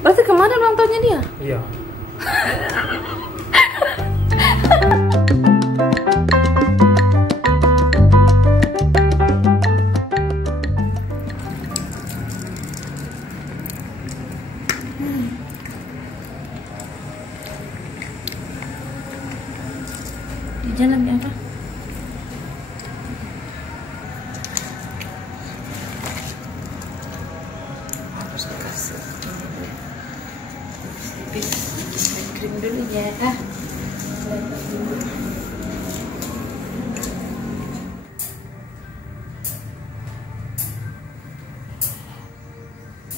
Berarti kemarin ulang tahunnya dia? Iya. Di jalan ya apa? Harus dikasih bikin krim dulu ya.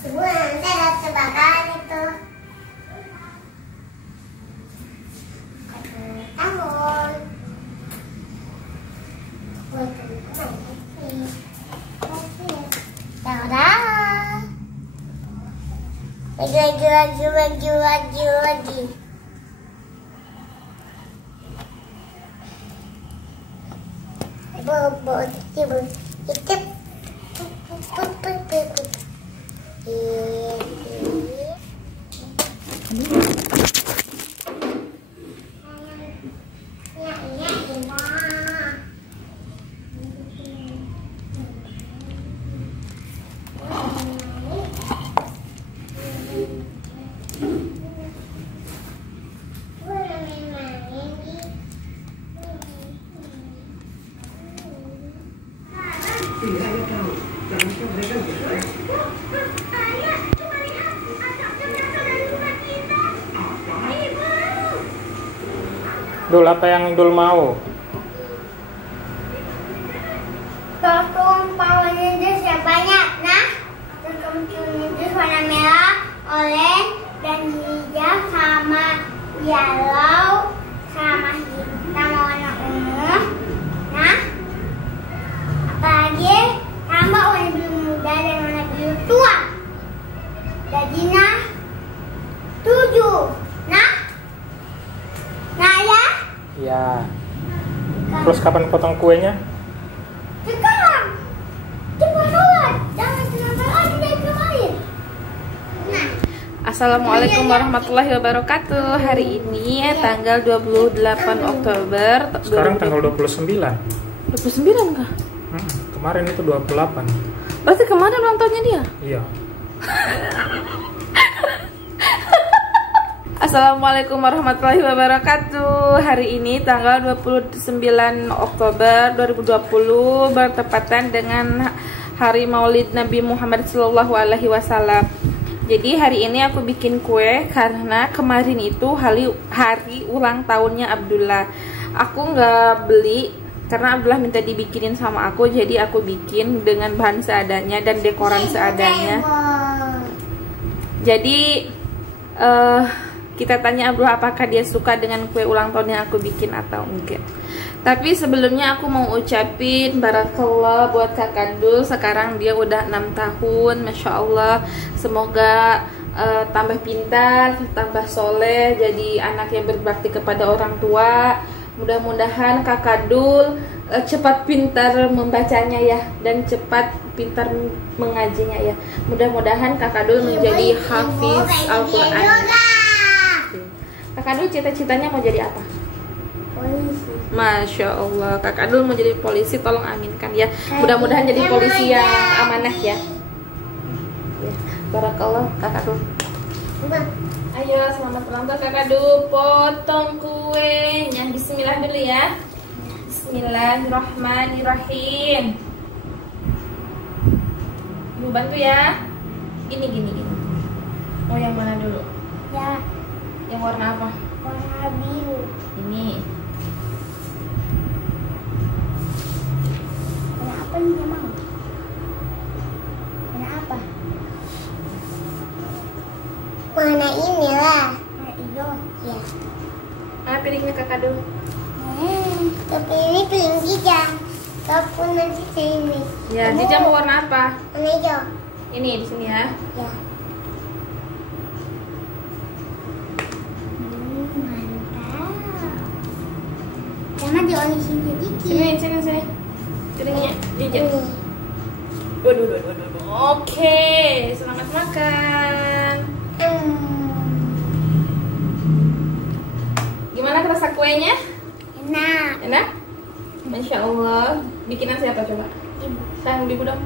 Ibu nanti ada tebakan itu. Tahun. Dadah. Lagi. Ibu. Titip. Dul, apa yang Dul mau? Kostum Power Rangers yang banyak, nah. Kostum Rangers warna merah, oranye, dan hijau sama yellow, sama hitam warna ungu. Nah, apalagi tambah warna biru muda dan warna biru tua. Jadi nah 7. Nah ya. Iya. Terus kapan potong kuenya? Sekarang. Cepat sholat. Jangan terlambat lagi dari kemarin. Nah. Assalamualaikum warahmatullahi wabarakatuh. Hari ini tanggal 28 Oktober. Sekarang tanggal 29. 29 kah? Kemarin itu 28. Berarti kemarin ulang tahunnya dia? Iya. Assalamualaikum warahmatullahi wabarakatuh. Hari ini tanggal 29 Oktober 2020 bertepatan dengan hari Maulid Nabi Muhammad SAW. Jadi hari ini aku bikin kue karena kemarin itu hari ulang tahunnya Abdullah. Aku nggak beli karena Abdullah minta dibikinin sama aku, jadi aku bikin dengan bahan seadanya dan dekoran seadanya. Jadi kita tanya Abdullah apakah dia suka dengan kue ulang tahun yang aku bikin atau enggak. Tapi sebelumnya aku mau ucapin barakallah buat Kakak Dul. Sekarang dia udah 6 tahun, Masya Allah. Semoga tambah pintar, tambah soleh, jadi anak yang berbakti kepada orang tua. Mudah-mudahan Kakak Dul cepat pintar membacanya ya, dan cepat pintar mengajinya ya. Mudah-mudahan Kakak Dul menjadi hafiz Al-Quran. Kakak Dul cita-citanya mau jadi apa? Polisi. Masya Allah, Kakak Dul mau jadi polisi, tolong aminkan ya. Mudah-mudahan jadi polisi yang amanah ya. Barakallah Kakak Dul. Ayo selamat ulang tahun Kakak Dul, potong kuenya. Bismillah dulu ya. Bismillahirrahmanirrahim. Ibu bantu ya. Ini gini. Oh yang mana dulu? Ya. Yang warna apa? Warna biru. Ini. Warna apa nih emang? Warna apa? Warna ini lah. Warna hijau. Ya. Piringnya Kakak Dul. Tapi ini piring Jija. Kapan nanti sini? Ya, Jija mau warna apa? Warna hijau. Ini di sini ya. Ya. Jangan di sini dikit. Sini. Piringnya Jija. Waduh. Oke, selamat makan. kuenya? Enak. Enak? Masya Allah. Bikinan siapa coba? Ibu. Sayang ibu dong.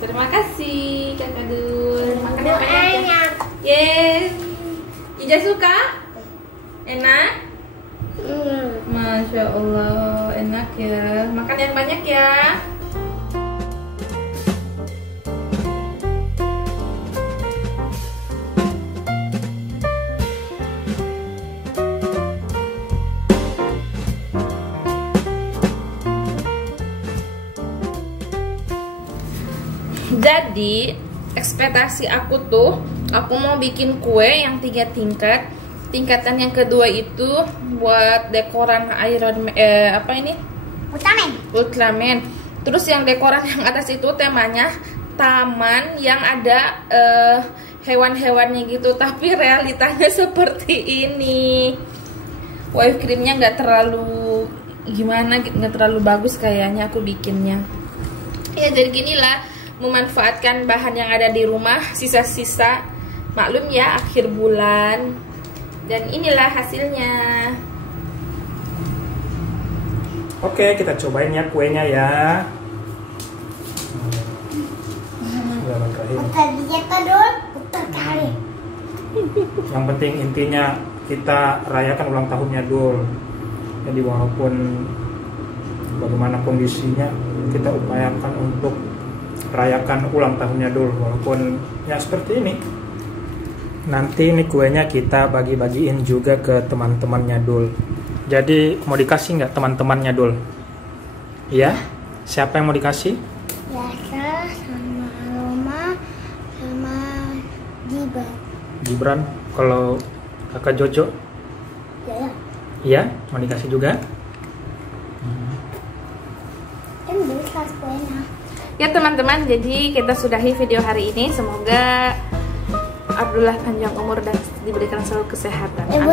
Terima kasih Kakak Dul. Makan yang banyak ya. Enak. Yes. Ija suka? Enak? Hmm. Masya Allah, enak ya. Makan yang banyak ya. Jadi ekspektasi aku tuh, aku mau bikin kue yang 3 tingkat. Tingkatan yang kedua itu buat dekoran apa ini? Ultraman. Terus yang dekoran yang atas itu temanya taman yang ada hewan-hewannya gitu, tapi realitanya seperti ini. Whipped creamnya nggak terlalu gimana, nggak terlalu bagus kayaknya aku bikinnya. Ya jadi ginilah, memanfaatkan bahan yang ada di rumah, sisa-sisa. Maklum ya, akhir bulan. Dan inilah hasilnya. Oke, kita cobain ya kuenya ya. Bismillahirrahmanirrahim. Yang penting intinya kita rayakan ulang tahunnya Dul. Jadi walaupun bagaimana kondisinya, kita upayakan untuk rayakan ulang tahunnya Dul. Walaupun ya seperti ini. Nanti ini kuenya kita bagi-bagiin juga ke teman-temannya Dul. Jadi mau dikasih nggak teman-temannya Dul? Iya? Siapa yang mau dikasih? Yasa sama Roma sama Gibran. Gibran. Kalau kakak Jojo? Ya. Iya, mau dikasih juga? Kan bisa kuenya. Ya teman-teman, jadi kita sudahi video hari ini. Semoga Abdullah panjang umur dan diberikan selalu kesehatan. Ibu